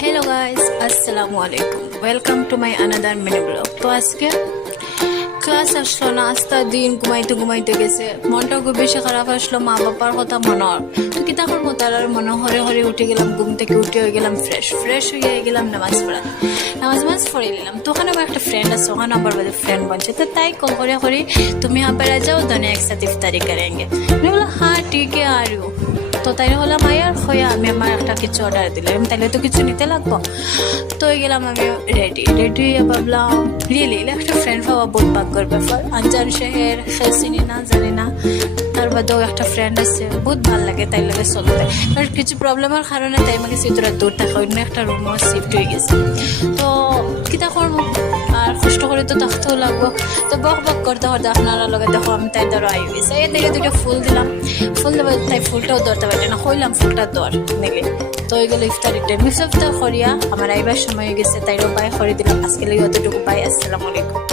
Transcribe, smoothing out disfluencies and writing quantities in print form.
Hello guys अस्सलामु अलैकुम welcome to my another mini blog. तो আজকে ক্লাস আসলো না, আস্তা দিন ঘুমাইতে ঘুমাইতে গেছে, মনটা খুব বেশি খারাপ আসলো। মা বাবার কথা মনে তো কি তখন তার মনে হরে হরে উঠে গেলাম, ঘুম থেকে উঠে হয়ে গেলাম ফ্রেশ হয়ে গেলাম নামাজ পড়াতে। নামাজ পড়ে নিলাম। তো ওখানে আমার একটা ফ্রেন্ড আছে, ওখানে আমার বাড়ির ফ্রেন্ড বলছে, তো তাই কল করে তুমি यहाँ पर आ जाओ, दोनों एक साथ इफ्तारी करेंगे। मैं बोला हाँ ठीक है आ रही हूँ। তো তাই হলাম আয়ার হয়ে আমি আমার একটা কিছু অর্ডার দিলাম, তাইলে তো কিছু নিতে লাগবো। তো গেলাম আমি রেডি হয়ে ভাবলাম রিয়েলি একটা ফ্রেন্ড পাওয়া বহুত ভাগ্যের ব্যাপার। আনজান শহর চিনি না জানি না, তার বাদেও একটা ফ্রেন্ড আছে, বহুত ভালো লাগে তাই লাগে চলতে। আর কিছু প্রবলেমের কারণে তাই আমাকে সিদ্ধরা দূর থাকা অন্য একটা রুমও শিফট হয়ে গেছে। তো কিতা করবো, আর কষ্ট করে তো থাকতেও লাগবো। তো বক করতে আপনারা লগে দেখো আমি তাই ধরো আই গেছে, এর দিকে দুটো ফুল দিলাম, ফুল দেবো তাই ফুলটাও ধরতে পারছে না, কইলাম ফুলটা ধর নেলে। তো ওইগুলো ইফতারির টাইম ইফতার করিয়া আমার আইবার সময় হয়ে গেছে, তাইরও বাই করে দিলাম। আজকে লেগে অতটুকু বাই, আসসালামু আলাইকুম।